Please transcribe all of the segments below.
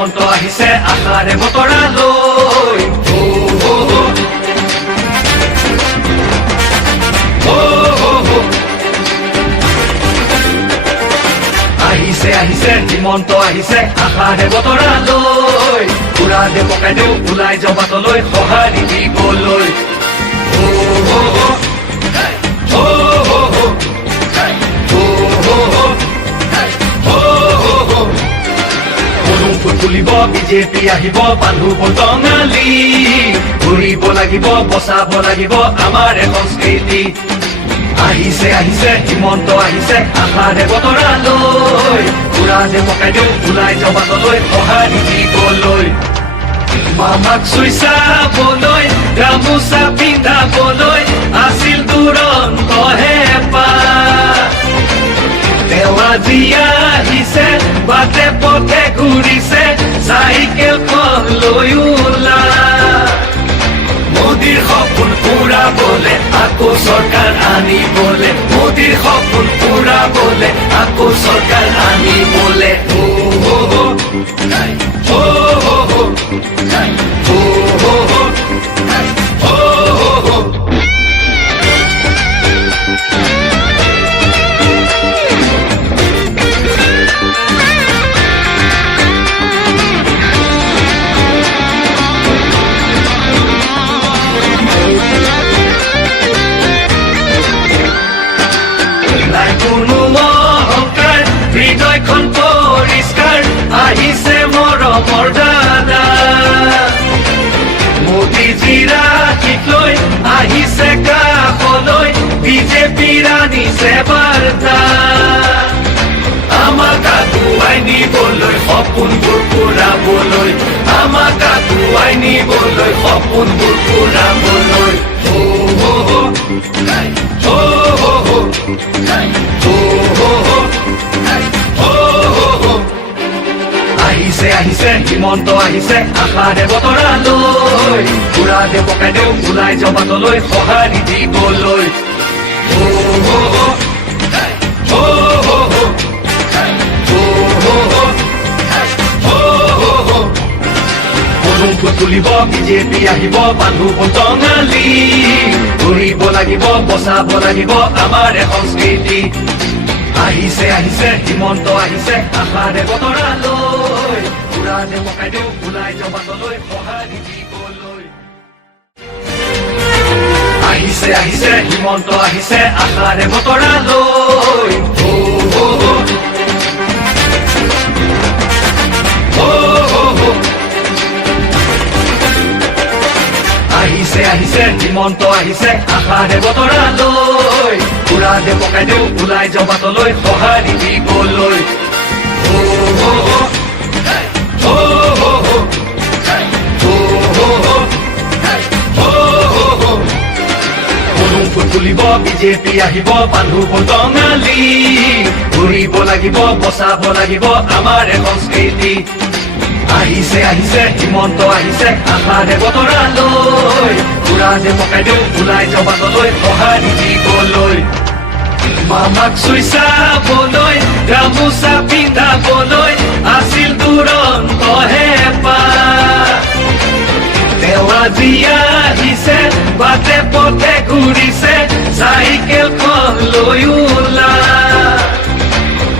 হিমন্ত আহিছে আশাৰে বতৰা লৈ আহিছে হিমন্ত আহিছে আশাৰে বতৰা লৈ পুৰা দে পকাই দেও ওলাই যাওঁ বাটলৈ সঁহাৰি দিবলৈ তুলিব বিজেপি আহিব বান্ধু বটঙালী ঘূৰিব লাগিব বচাব লাগিব আমাৰ সংস্কৃতি আহিছে হিমন্ত আহিছে আশাৰে বতৰা লৈ পুৰা দে পকাই দিওঁ ওলাই যাওঁ বাটলৈ সঁহাৰি দিবলৈ মামাক চুই চাবলৈ গামোচা পিন্ধাবলৈ আছিল দুৰন্ত হেঁপাহ তেওঁ আজি আহিছে বাটে পথে ঘূৰিছে চাইকেলখন লৈ ওলা মোদীৰ সপোন পুৰাবলে আকৌ চৰকাৰ আনিবলে মোদীৰ সপোন পুৰাবলে আকৌ চৰকাৰ আনিবলে হৃদয়খন পৰিষ্কাৰ আহিছে মৰমৰ দাদা মোদীজীৰ আশীষ লৈ আহিছে কাষলৈ বিজেপিৰ আনিছে বাৰ্তা আমাক আগুৱাই নিবলৈ সপোনবোৰ পুৰাবলৈ আমাক আগুৱাই নিবলৈ সপোনবোৰ পুৰাবলৈ আহিছে হিমন্ত আহিছে আশাৰে বতৰা লৈ পুৰা দে পকাই দেও ওলাই যাওঁ বাটলৈ সঁহাৰি দিবলৈ তুলিব বিজেপি আহিব বান্ধু বটঙালী ঘূৰিব লাগিব বচাব লাগিব আমাৰ সংস্কৃতি আহিছে হিমন্ত আহিছে আশাৰে বতৰা লৈ পুৰা দে পকাই দেও ওলাই যাওঁ বাটলৈ সঁহাৰি দিবলৈ আহিছে হিমন্ত আহিছে আশাৰে বতৰা লৈ আহিছে হিমন্ত আহিছে আশাৰে বতৰা লৈ পুৰা দে পকাই দেও ওলাই যাওঁ বাটলৈ সঁহাৰি দিবলৈ তুলিব বিজেপি আহিব বান্ধু বটঙালী ঘূৰিব লাগিব বচাব লাগিব আমাৰ সংস্কৃতি আহিছে হিমন্ত আহিছে আশাৰে বতৰা লৈ পুৰা দে পকাই দেও ওলাই যাওঁ বাটলৈ সঁহাৰি দিবলৈ মামাক চুই চাবলৈ গামোচা পিন্ধাবলৈ আছিল দুৰন্ত হেঁপাহ তেওঁ আজি আহিছে বাটে পথে ঘূৰিছে চাইকেলখন লৈ ওলা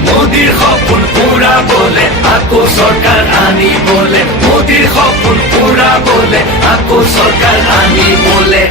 মোদীৰ সপোন পুৰাবলে আকৌ চৰকাৰ আনিবলে মোদীৰ সপোন পুৰাবলে আকৌ চৰকাৰ আনিবলে